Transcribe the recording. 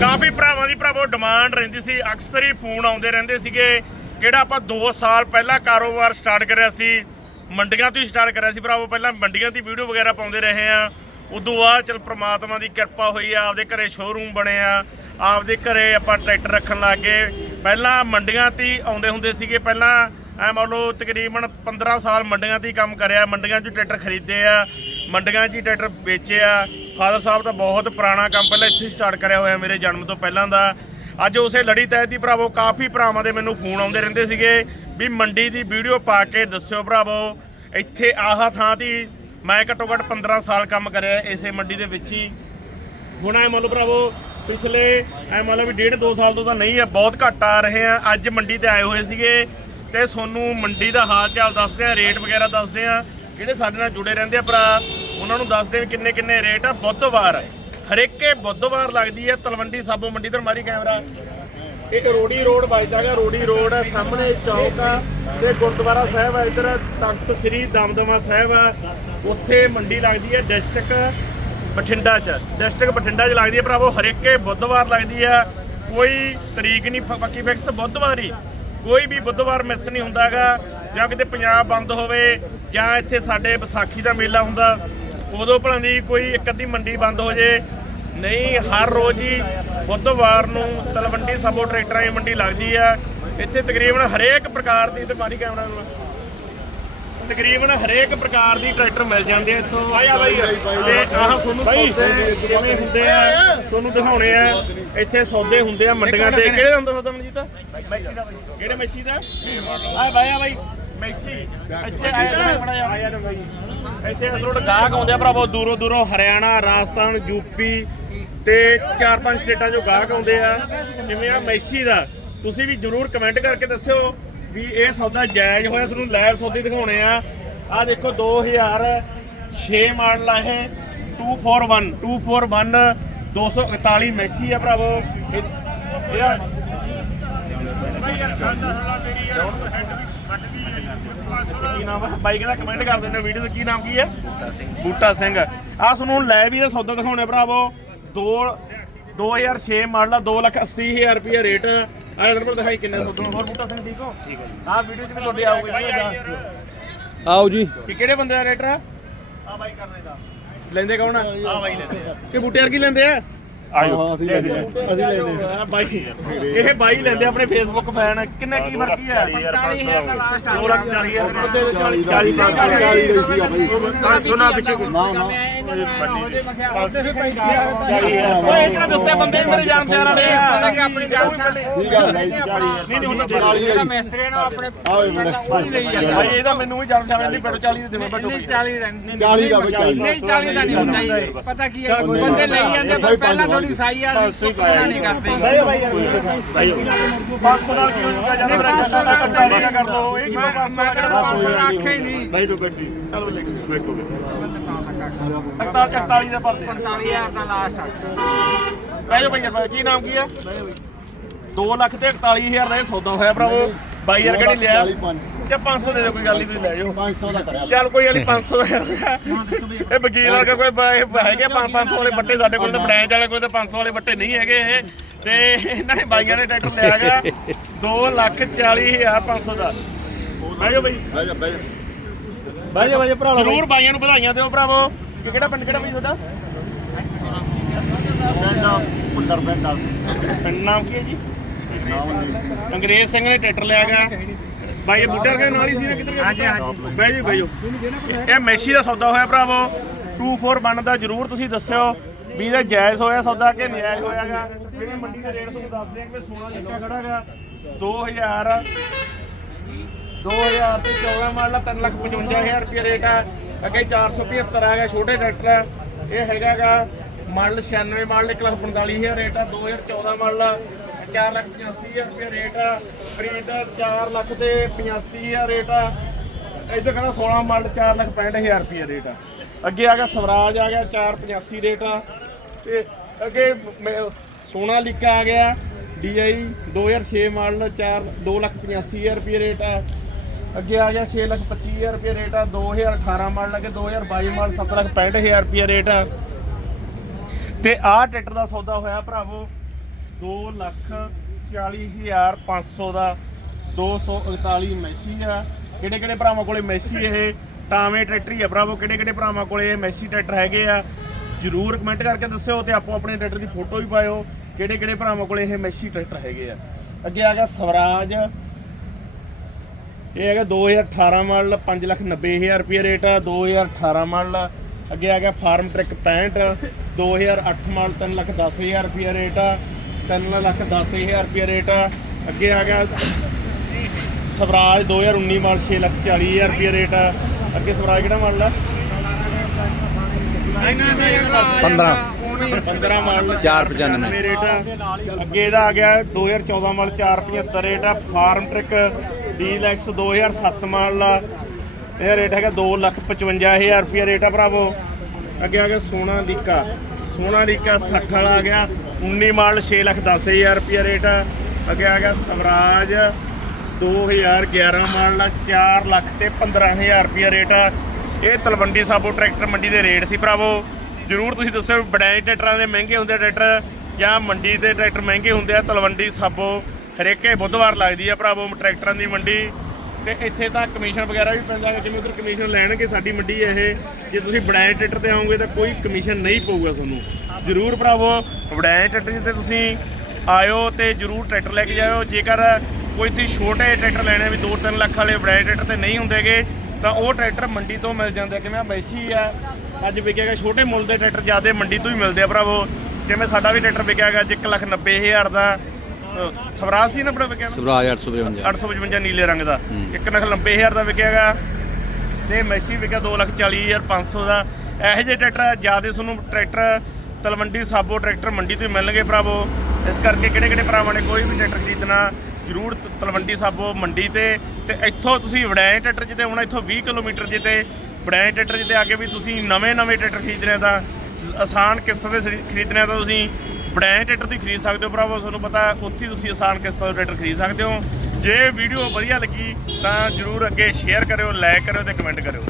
ਕਾਫੀ ਭਰਾਵਾਂ ਦੀ ਭਰਾਵੋ ਡਿਮਾਂਡ ਰਹਿੰਦੀ ਸੀ। ਅਕਸਰ ਹੀ ਫੋਨ ਆਉਂਦੇ ਰਹਿੰਦੇ ਸੀਗੇ। ਜਿਹੜਾ ਆਪਾਂ 2 ਸਾਲ ਪਹਿਲਾਂ ਕਾਰੋਬਾਰ ਸਟਾਰਟ ਕਰਿਆ ਸੀ, ਮੰਡੀਆਂ ਤੋਂ ਹੀ ਸਟਾਰਟ ਕਰਿਆ ਸੀ ਭਰਾਵੋ। ਪਹਿਲਾਂ ਮੰਡੀਆਂ ਦੀ ਵੀਡੀਓ ਵਗੈਰਾ ਪਾਉਂਦੇ ਰਹੇ ਆ। ਉਦੋਂ ਬਾਅਦ ਚਲ ਪ੍ਰਮਾਤਮਾ ਦੀ ਕਿਰਪਾ ਹੋਈ ਆ, ਆਪਦੇ ਘਰੇ ਸ਼ੋਰੂਮ ਆ, ਆਪਦੇ ਘਰੇ ਆਪਾਂ ਟਰੈਕਟਰ ਰੱਖਣ ਲੱਗ ਗਏ। ਪਹਿਲਾਂ ਮੰਡੀਆਂ ਤੇ ਹੀ ਆਉਂਦੇ ਹੁੰਦੇ ਸੀਗੇ। ਪਹਿਲਾਂ ਐ ਮੰਨ ਲਓ ਤਕਰੀਬਨ 15 ਸਾਲ ਮੰਡੀਆਂ ਤੇ ਹੀ ਕੰਮ ਕਰਿਆ। ਮੰਡੀਆਂ 'ਚ ਟਰੈਕਟਰ ਖਰੀਦੇ ਆ, ਮੰਡੀਆਂ 'ਚ ਹੀ ਟਰੈਕਟਰ ਵੇਚੇ ਆ। ਫਾਦਰ ਸਾਹਿਬ ਦਾ ਬਹੁਤ ਪੁਰਾਣਾ ਕੰਮ ਪਹਿਲਾਂ ਇੱਥੇ ਸਟਾਰਟ ਕਰਿਆ ਹੋਇਆ ਮੇਰੇ ਜਨਮ ਤੋਂ ਪਹਿਲਾਂ ਦਾ। ਅੱਜ ਉਸੇ ਲੜੀ ਤਹਿਤ ਹੀ ਭਰਾਵੋ, ਕਾਫੀ ਭਰਾਵਾਂ ਦੇ ਮੈਨੂੰ ਫੋਨ ਆਉਂਦੇ ਰਹਿੰਦੇ ਸੀਗੇ ਵੀ ਮੰਡੀ ਦੀ ਵੀਡੀਓ ਪਾ ਕੇ ਦੱਸਿਓ ਭਰਾਵੋ, ਇੱਥੇ ਆਹ ਥਾਂ ਦੀ ਮੈਂ ਘੱਟੋ ਘੱਟ 15 ਸਾਲ ਕੰਮ ਕਰਿਆ ਇਸੇ ਮੰਡੀ ਦੇ ਵਿੱਚ ਹੀ। ਹੁਣ ਐ ਮੰਨ ਲਓ ਭਰਾਵੋ, ਪਿਛਲੇ ਐ ਮੰਨ ਲਓ ਵੀ ਡੇਢ ਦੋ ਸਾਲ ਤੋਂ ਤਾਂ ਨਹੀਂ ਹੈ ਬਹੁਤ ਘੱਟ ਆ ਰਹੇ ਆ। ਅੱਜ ਮੰਡੀ ਤੇ ਆਏ ਹੋਏ ਸੀਗੇ ਤੇ ਤੁਹਾਨੂੰ ਮੰਡੀ ਦਾ ਹਾਲ ਚਾਲ ਦੱਸਦੇ ਆ, ਰੇਟ ਵਗੈਰਾ ਦੱਸਦੇ ਆ, ਜਿਹੜੇ ਸਾਡੇ ਨਾਲ ਜੁੜੇ ਰਹਿੰਦੇ ਆ ਭਰਾ। ਉਹਨਾਂ ਨੂੰ ਦੱਸਦੇ ਵੀ ਕਿੰਨੇ ਕਿੰਨੇ ਰੇਟ ਆ, ਬੁੱਧਵਾਰ ਹਰੇਕੇ ਬੁੱਧਵਾਰ ਲੱਗਦੀ ਹੈ ਤਲਵੰਡੀ ਸਾਬੋ ਮੰਡੀ ਤੇ ਮਾਰੀ ਕੈਮਰਾ। ਇੱਕ ਰੋੜੀ ਰੋਡ ਵੱਜਦਾਗਾ ਰੋੜੀ ਰੋਡ ਆ, ਸਾਹਮਣੇ ਚੌਕ ਆ ਤੇ ਗੁਰਦੁਆਰਾ ਸਾਹਿਬ ਆ, ਇੱਧਰ ਤਖਤ ਸ੍ਰੀ ਦਮਦਮਾ ਸਾਹਿਬ ਆ। ਉੱਥੇ ਮੰਡੀ ਲੱਗਦੀ ਹੈ ਡਿਸਟ੍ਰਿਕਟ ਬਠਿੰਡਾ ਚ। ਡਿਸਟ੍ਰਿਕਟ ਬਠਿੰਡਾ ਚ ਲੱਗਦੀ ਹੈ ਭਰਾਵੋ, ਹਰੇਕੇ ਬੁੱਧਵਾਰ ਲੱਗਦੀ ਆ। ਕੋਈ ਤਰੀਕ ਨਹੀਂ ਪ- ਪੱਕੀ ਫਿਕਸ ਬੁੱਧਵਾਰ ਹੀ। ਕੋਈ ਵੀ ਬੁੱਧਵਾਰ ਮਿਸ ਨਹੀਂ ਹੁੰਦਾਗਾ ਜਾਂ ਕਿਤੇ ਪੰਜਾਬ ਬੰਦ ਹੋਵੇ, ਜਾਂ ਇੱਥੇ ਸਾਡੇ ਵਿਸਾਖੀ ਦਾ ਮੇਲਾ ਹੁੰਦਾ ਉਦੋਂ ਭਲਾਂ ਦੀ ਕੋਈ ਇੱਕ ਅੱਧੀ ਮੰਡੀ ਬੰਦ ਹੋ ਜੇ। ਨਹੀਂ ਹਰ ਰੋਜ਼ ਹੀ ਬੁੱਧਵਾਰ ਨੂੰ ਤਲਵੰਡੀ ਸਾਬੋ ਟਰੈਕਟਰਾਂ ਦੀ ਮੰਡੀ ਲੱਗਦੀ ਆ। ਇੱਥੇ ਤਕਰੀਬਨ ਹਰੇਕ ਪ੍ਰਕਾਰ ਦੀ ਤੇ ਮਾਰੀ ਕੈਮਰਾ ਨੂੰ ਤਕਰੀਬਨ ਹਰੇਕ ਪ੍ਰਕਾਰ ਦੀ ਟਰੈਕਟਰ ਮਿਲ ਜਾਂਦੇ ਆ ਇੱਥੋਂ। ਤੇ ਆਹ ਤੁਹਾਨੂੰ ਸੌਦੇ ਕਿਵੇਂ ਹੁੰਦੇ ਆ ਤੁਹਾਨੂੰ ਦਿਖਾਉਣੇ ਆ। ਇੱਥੇ ਸੌਦੇ ਹੁੰਦੇ ਆ ਮੰਡੀਆਂ ਤੇ ਕਿਹੜੇ ਦਾ ਹੁੰਦਾ ਸੌਦਾ ਮਨਜੀਤ? ਕਿਹੜੇ ਮੈਕਸੀ ਦਾ? ਆ ਬਾਈ ਆ ਬਾਈ ਮੈਕਸੀ ਇੱਥੇ ਆਇਆ ਇੱਥੇ ਅਸਲੋਟ ਗਾਹਕ ਆਉਂਦੇ ਆ ਭਰਾਵੋ ਦੂਰੋਂ ਦੂਰੋਂ ਹਰਿਆਣਾ ਰਾਜਸਥਾਨ ਯੂਪੀ ਤੇ ਚਾਰ ਪੰਜ ਸਟੇਟਾਂ ਚੋਂ ਗਾਹਕ ਆਉਂਦੇ ਆ। ਕਿਵੇਂ ਆ ਮੈਕਸੀ ਦਾ? ਤੁਸੀਂ ਵੀ ਜਰੂਰ ਕਮੈਂਟ ਕਰਕੇ ਦੱਸਿਓ ਵੀ ਇਹ ਸੌਦਾ ਜਾਇਜ਼ ਹੋਇਆ ਤੁਹਾਨੂੰ ਲਾਈਵ ਸੌਦੇ ਦਿਖਾਉਣੇ ਆ। ਆ ਦੇਖੋ 2006 ਮਾਡਲ ਆ ਇਹ। 241 241 241 ਮੈਸੀ ਆ ਭਰਾਵੋ। ਇਹ- ਇਹਦਾ ਕੀ ਨਾਮ ਹੈ ਬਾਈਕ ਦਾ ਕਮੈਂਟ ਕਰ ਦਿੰਦੇ ਵੀਡੀਓ ਦਾ ਕੀ ਨਾਮ ਕੀ ਹੈ? ਬੂਟਾ ਸਿੰਘ। ਆ ਤੁਹਾਨੂੰ ਲੈ ਵੀ ਦਾ ਸੌਦਾ ਦਿਖਾਉਣੇ ਭਰਾਵੋ। 2 2006 ਮਾਡਲ ਆ 2 ਲੱਖ 80 ਹਜ਼ਾਰ ਰੁਪਏ ਰੇਟ। ਆ ਇਧਰ ਕੋਲ ਦਿਖਾਈ ਕਿੰਨੇ ਸੌਦੇ ਨੂੰ। ਹੋਰ ਬੂਟਾ ਸਿੰਘ ਠੀਕ ਹੋ? ਠੀਕ ਹੈ ਆ ਵੀਡੀਓ ਚ ਵੀ ਤੁਹਾਡੇ ਆਊਗੀ। ਆਓ ਜੀ। ਕਿ ਕਿਹੜੇ ਬੰਦੇ ਦਾ ਰੇਟ ਆ? ਆ ਬਾਈ ਕਰਨੇ ਦਾ। ਲੈਂਦੇ ਕੌਣ ਆ? ਆ ਬਾਈ ਲੈਂਦੇ ਆ। ਕਿ ਬੂਟੇ ਵਰਗੀ ਲੈਂਦੇ ਆ? ਆਇਓ। ਅਸੀਂ ਲੈਂਦੇ ਆ ਬਾਈ ਇਹ ਬਾਈ ਲੈਂਦੇ ਆਪਣੇ ਫੇਸਬੁੱਕ ਫੈਨ ਕਿੰਨੇ ਕੀ ਫਰਕੀ ਆ। 45000 ਦਾ ਲਾਸਟ 2 ਲੱਖ 40000 40 40 40 ਸੁਣਾ ਪਿੱਛੇ ਨਾ ਨਾ ਓਏ ਇਹਨਾਂ ਦੱਸਿਆ ਬੰਦੇ ਮੇਰੇ ਜਾਣ ਪਛਾਣ ਵਾਲੇ ਆ। ਪਤਾ ਕਿ ਆਪਣੀ ਜਾਣ ਠੀਕ ਆ ਬਾਈ। ਨਹੀਂ ਨਹੀਂ ਉਹਨਾਂ ਜਿਹੜਾ ਮਿਸਤਰੀ ਨੂੰ ਆਪਣੇ ਆਓ ਮੁੰਡੇ ਭਾਈ ਇਹਦਾ ਮੈਨੂੰ ਵੀ ਨਹੀਂ ਬੈਠੋ 40 ਦੇ ਦੇਣਾ ਬੈਠੋ 40 ਰਨ 40 ਦਾ ਬਈ 40 ਨਹੀਂ 40 ਦਾ ਨਹੀਂ ਹੁੰਦਾ। ਪਤਾ ਕੀ ਹੈ ਬੰਦੇ ਲਈ ਜਾਂਦੇ ਪਰ ਪਹਿਲਾਂ ਥੋੜੀ ਸਾਈ ਆ ਸੀ ਸੁਪਨਾ ਨਹੀਂ ਕਰਦੇ ਭਾਈ ਭਾਈ 500 ਨਾਲ ਕਿਉਂ ਚੁੱਕਾ ਜਾਂਦਾ? ਮੇਰਾ ਗੱਲਾਂ ਦਾ ਕੱਟਾ ਨਹੀਂ ਕਰ ਦੋ। ਇਹ ਕਿਉਂ 500 ਮੈਂ ਤਾਂ ਦਾ? 500 ਦਾ ਆਖਿਆ ਹੀ ਨਹੀਂ। ਬੈਠੋ ਬੈਠੀ ਚਲੋ ਲੈ ਕੇ ਬੈਠੋ 41 ਦਾ ਭਰਦੇ 45000 ਦਾ ਲਾਸਟ ਆ। ਬਹਿ ਜਾਓ ਭਈਆ ਕੀ ਨਾਮ ਕੀ ਹੈ 2 ਲੱਖ ਤੇ 41000 ਦਾ ਇਹ ਸੌਦਾ ਹੋਇਆ ਭਰਾਵੋ। ਬਾਈ ਯਾਰ ਕਿਹੜੀ ਲਿਆ 45 ਤੇ 500 ਦੇ ਦਿਓ ਕੋਈ ਗੱਲ ਨਹੀਂ ਤੁਸੀਂ ਲੈ ਜਾਓ। 500 ਦਾ ਕਰਿਆ ਚੱਲ ਕੋਈ ਵਾਲੀ 500 ਇਹ ਵਕੀਲ ਵਰਗਾ ਕੋਈ ਹੈਗੇ 500 ਵਾਲੇ ਬੱਟੇ ਸਾਡੇ ਕੋਲ ਤੇ ਬ੍ਰਾਂਚ ਵਾਲੇ ਕੋਲ ਤੇ 500 ਵਾਲੇ ਬੱਟੇ ਨਹੀਂ ਹੈਗੇ ਇਹ। ਤੇ ਇਹਨਾਂ ਨੇ ਬਾਈਆਂ ਨੇ ਟਰੈਕਟਰ ਲਿਆ ਹੈਗਾ 2 ਲੱਖ 40 ਹਜ਼ਾਰ 500 ਦਾ। ਬਹਿ ਜਾਓ ਬਾਈ। ਬਹਿ ਜਾ ਬਹਿ ਜਾ। ਬਹਿ ਜਾਓ ਬਹਿ ਜਾਓ ਭਰਾ ਜਰੂਰ ਬਾਈਆਂ ਨੂੰ ਵਧਾਈਆਂ ਦਿਓ ਭਰਾਵੋ। ਕਿ ਕਿਹੜਾ ਪਿੰਡ ਕਿਹੜਾ ਬਾਈ ਤੁਹਾਡਾ? ਪਿੰਡ ਨਾਮ ਕੀ ਹੈ ਜੀ? ਨਹੀਂ ਅੰਗਰੇਜ਼ ਸਿੰਘ ਨੇ ਟਰੈਕਟਰ ਲਿਆ ਹੈਗਾ ਬਾਈ ਇਹ ਬੂਟਾ ਰਖਿਆ ਨਾਲ ਹੀ ਸੀ ਨਾ ਕਿੱਧਰ ਗਿਆ ਹਾਂਜੀ ਹਾਂਜੀ। ਬਹਿ ਜਾਓ ਬਹਿ ਜਾਓ। ਇਹ ਮੈਸੀ ਦਾ ਸੌਦਾ ਹੋਇਆ ਭਰਾਵੋ। 24 ਦਾ ਜਰੂਰ ਤੁਸੀਂ ਦੱਸਿਓ ਵੀ ਇਹਦਾ ਜਾਇਜ਼ ਹੋਇਆ ਸੌਦਾ ਕਿ ਨਜਾਇਜ਼ ਹੋਇਆਗਾ ਜਿਹੜੀ ਮੰਡੀ ਦੇ ਰੇਟ ਤੁਹਾਨੂੰ ਦੱਸਦੇ ਆ ਕਿ ਸੋਨਾ ਲਿਖਿਆ ਖੜਾਗਾ 2000 2000 ਤੇ 14 ਮਾਡਲ 355000 ਰੁਪਏ ਰੇਟ ਆ। ਅੱਗੇ 475 ਆ ਗਿਆ ਛੋਟੇ ਟਰੈਕਟਰ ਆ। ਇਹ ਹੈਗਾਗਾ ਮਾਡਲ 96 ਮਾਡਲ 145000 ਰੇਟ ਆ 2014 ਮਾਡਲ ਆ 485000 ਰੁਪਏ ਰੇਟ ਆ। ਫਰੀਦ ਦਾ 4 ਲੱਖ ਤੇ 85000 ਰੇਟ ਆ। ਇੱਧਰ ਕਹਿੰਦਾ 16 ਮਾਡਲ 4 ਲੱਖ 65000 ਰੁਪਏ ਰੇਟ ਆ। ਅੱਗੇ ਆ ਗਿਆ ਸਵਰਾਜ, ਆ ਗਿਆ 485 ਰੇਟ ਆ। ਤੇ ਅੱਗੇ ਮ- ਸੋਨਾ ਲਿਕਾ ਆ ਗਿਆ। DI 2006 ਮਾਡਲ 4 2 ਲੱਖ 85000 ਰੁਪਏ ਰੇਟ ਆ। ਅੱਗੇ ਆ ਗਿਆ 6 ਲੱਖ 25000 ਰੁਪਏ ਰੇਟ ਆ। 2018 ਮਾਡਲ ਅੱਗੇ 2022 ਮਾਡਲ 7 ਲੱਖ 65000 ਰੁਪਏ ਰੇਟ ਆ। ਤੇ ਆਹ ਟਰੈਕਟਰ ਦਾ ਸੌਦਾ ਹੋਇਆ ਭਰਾਵੋ। 2 ਲੱਖ 40500 ਦਾ 241 ਮੈਸੀ ਆ। ਕਿਹੜੇ ਕਿਹੜੇ ਭਰਾਵਾਂ ਕੋਲੇ ਮੈਸੀ ਇਹ? ਟਾਵੇਂ ਟਰੈਕਟਰ ਹੀ ਆ ਭਰਾਵੋ, ਕਿਹੜੇ ਕਿਹੜੇ ਭਰਾਵਾਂ ਕੋਲੇ ਇਹ ਮੈਸੀ ਟਰੈਕਟਰ ਹੈਗੇ ਆ? ਜਰੂਰ ਕਮੈਂਟ ਕਰਕੇ ਦੱਸਿਓ ਤੇ ਆਪੋ ਆਪਣੇ ਟਰੈਕਟਰ ਦੀ ਫੋਟੋ ਵੀ ਪਾਇਓ, ਕਿਹੜੇ ਕਿਹੜੇ ਭਰਾਵਾਂ ਕੋਲੇ ਇਹ ਮੈਸੀ ਟਰੈਕਟਰ ਹੈਗੇ ਆ। ਅੱਗੇ ਆ ਗਿਆ ਸਵਰਾਜ, ਇਹ ਹੈਗਾ 2018 ਮਾਡਲ 590000 ਰੁਪਏ ਰੇਟ ਆ 2018 ਮਾਡਲ ਆ। ਅੱਗੇ ਆ ਗਿਆ ਫਾਰਮ ਟਰੈਕ 65 2008 ਮਾਡਲ 310000 ਰੁਪਏ ਰੇਟ ਆ। 310000 ਰੁਪਏ ਰੇਟ ਆ। ਅੱਗੇ ਆ ਗਿਆ ਸਵਰਾਜ 2019 ਮਾਡਲ 640000 ਰੁਪਏ ਰੇਟ ਆ। ਅੱਗੇ ਸਵਰਾਜ ਕਿਹੜਾ ਮਾਡਲ ਆ? 15 15 ਮਾਡਲ 495 ਰੇਟ ਆ। ਅੱਗੇ ਇਹਦਾ ਆ ਗਿਆ 2014 ਮਾਡਲ 475 ਰੇਟ ਆ। ਫਾਰਮ ਟਰੈਕ ਡੀਲੈਕਸ 2007 ਮਾਡਲ ਆ। ਇਹ ਰੇਟ ਹੈਗਾ 255000 ਰੁਪਏ ਰੇਟ ਆ ਭਰਾਵੋ। ਅੱਗੇ ਆ ਗਿਆ ਸੋਨਾ ਲੀਕਾ। ਸੋਨਾ ਲੀਕਾ 60 ਵਾਲਾ ਆ ਗਿਆ 19 ਮਾਡਲ 610000 ਰੁਪਏ ਰੇਟ ਆ। ਅੱਗੇ ਆ ਗਿਆ ਸਵਰਾਜ 2011 ਮਾਡਲ ਆ 4 ਲੱਖ ਤੇ 15000 ਰੁਪਏ ਰੇਟ ਆ। ਇਹ ਤਲਵੰਡੀ ਸਾਬੋ ਟਰੈਕਟਰ ਮੰਡੀ ਦੇ ਰੇਟ ਸੀ ਭਰਾਵੋ। ਜਰੂਰ ਤੁਸੀਂ ਦੱਸਿਓ ਬੜਾਈ ਟਰੈਕਟਰਾਂ ਦੇ ਮਹਿੰਗੇ ਹੁੰਦੇ ਆ ਟਰੈਕਟਰ ਜਾਂ ਮੰਡੀ ਦੇ ਟਰੈਕਟਰ ਮਹਿੰਗੇ ਹੁੰਦੇ ਆ। ਤਲਵੰਡੀ ਸਾਬੋ ਹਰੇਕੇ ਬੁੱਧਵਾਰ ਲੱਗਦੀ ਆ ਭਰਾਵੋ ਟਰੈਕਟਰਾਂ ਦੀ ਮੰਡੀ। ਤੇ ਇੱਥੇ ਤਾਂ ਕਮਿਸ਼ਨ ਵਗੈਰਾ ਵੀ ਪੈਂਦਾ ਹੈ। ਜਿਵੇਂ ਉਧਰ ਕਮਿਸ਼ਨ ਲੈਣਗੇ ਸਾਡੀ ਮੰਡੀ ਇਹ, ਜੇ ਤੁਸੀਂ ਬੜਾਈ ਟਰੈਕਟਰ ਤੇ ਆਓਗੇ ਤਾਂ ਕੋਈ ਕਮਿਸ਼ਨ ਨਹੀਂ ਪਊਗਾ ਤੁਹਾਨੂੰ। ਜਰੂਰ ਭਰਾਵੋ ਬੜਾਈ ਟਰੈਕਟਰ ਤੇ ਤੁਸੀਂ ਆਇਓ ਤੇ ਜਰੂਰ ਟਰੈਕਟਰ ਲੈ ਕੇ ਜਾਇਓ। ਜੇਕਰ ਕੋਈ ਤੁਸੀਂ ਛੋਟੇ ਟਰੈਕਟਰ ਲੈਣੇ ਵੀ 2-3 ਲੱਖ ਵਾਲੇ ਬੜਾਈ ਟਰੈਕਟਰ ਤੇ ਨਹੀਂ ਹੁੰਦੇਗੇ, ਤਾਂ ਉਹ ਟਰੈਕਟਰ ਮੰਡੀ ਤੋਂ ਮਿਲ ਜਾਂਦੇ ਕਿਵੇਂ ਆ ਆ। ਅੱਜ ਵਿਕਿਆਗਾ ਛੋਟੇ ਮੁੱਲ ਦੇ ਟਰੈਕਟਰ ਜ਼ਿਆਦਾ ਮੰਡੀ ਤੋਂ ਹੀ ਮਿਲਦੇ ਆ ਭਰਾਵੋ। ਜਿਵੇਂ ਸਾਡਾ ਵੀ ਟਰੈਕਟਰ ਵਿਕਿਆਗਾ ਅੱਜ 190000 ਦਾ। ਸਵਰਾਜ ਸੀ ਨਾ ਬੜਾ ਵਿਕਿਆ ਨਾ? ਸਵਰਾਜ 855 855 ਨੀਲੇ ਰੰਗ ਦਾ। ਇੱਕ ਲੱਖ 90000 ਦਾ ਵਿਕਿਆਗਾ ਤੇ ਮੈਸੀ ਵਿਕਿਆ 240500 ਦਾ। ਇਹੋ ਜਿਹੇ ਟਰੈਕਟਰ ਜਿਆਦੇ ਤੁਹਾਨੂੰ ਟਰੈਕਟਰ ਤਲਵੰਡੀ ਸਾਬੋ ਟਰੈਕਟਰ ਮੰਡੀ ਤੋਂ ਹੀ ਮਿਲਣਗੇ ਭਰਾਵੋ। ਇਸ ਕਰਕੇ ਕਿਹੜੇ ਕਿਹੜੇ ਭਰਾਵਾਂ ਨੇ ਕੋਈ ਵੀ ਟਰੈਕਟਰ ਖਰੀਦਣਾ ਜ਼ਰੂਰ ਤ- ਤਲਵੰਡੀ ਸਾਬੋ ਮੰਡੀ ਤੇ। ਤੇ ਇੱਥੋਂ ਤੁਸੀਂ ਵੜਾਏ ਟਰੈਕਟਰ ਜਿੱਤੇ ਹੁਣ ਇੱਥੋਂ 20 ਕਿਲੋਮੀਟਰ ਜਿੱਤੇ। ਵੜਾਏ ਟਰੈਕਟਰ ਜਿੱਤੇ ਆ ਕੇ ਵੀ ਤੁਸੀਂ ਨਵੇਂ ਨਵੇਂ ਟਰੈਕਟਰ ਖਰੀਦਣੇ ਆ ਤਾਂ ਆਸਾਨ ਕਿਸ਼ਤ ਦੇ ਸਰੀ- ਖਰੀਦਣੇ ਆ ਤਾਂ ਤੁਸੀਂ ਬੜਾਏ ਟਰੈਕਟਰ ਦੀ ਖਰੀਦ ਸਕਦੇ ਹੋ ਭਰਾਵੋ, ਤੁਹਾਨੂੰ ਪਤਾ ਉੱਥੇ ਹੀ ਤੁਸੀਂ ਆਸਾਨ ਕਿਸ਼ਤ ਦਾ ਟਰੈਕਟਰ ਖਰੀਦ ਸਕਦੇ ਹੋ। ਜੇ ਵੀਡੀਓ ਵਧੀਆ ਲੱਗੀ ਤਾਂ ਜਰੂਰ ਅੱਗੇ ਸ਼ੇਅਰ ਕਰਿਓ ਲਾਈਕ ਕਰਿਓ ਤੇ ਕਮੈਂਟ ਕਰਿਓ।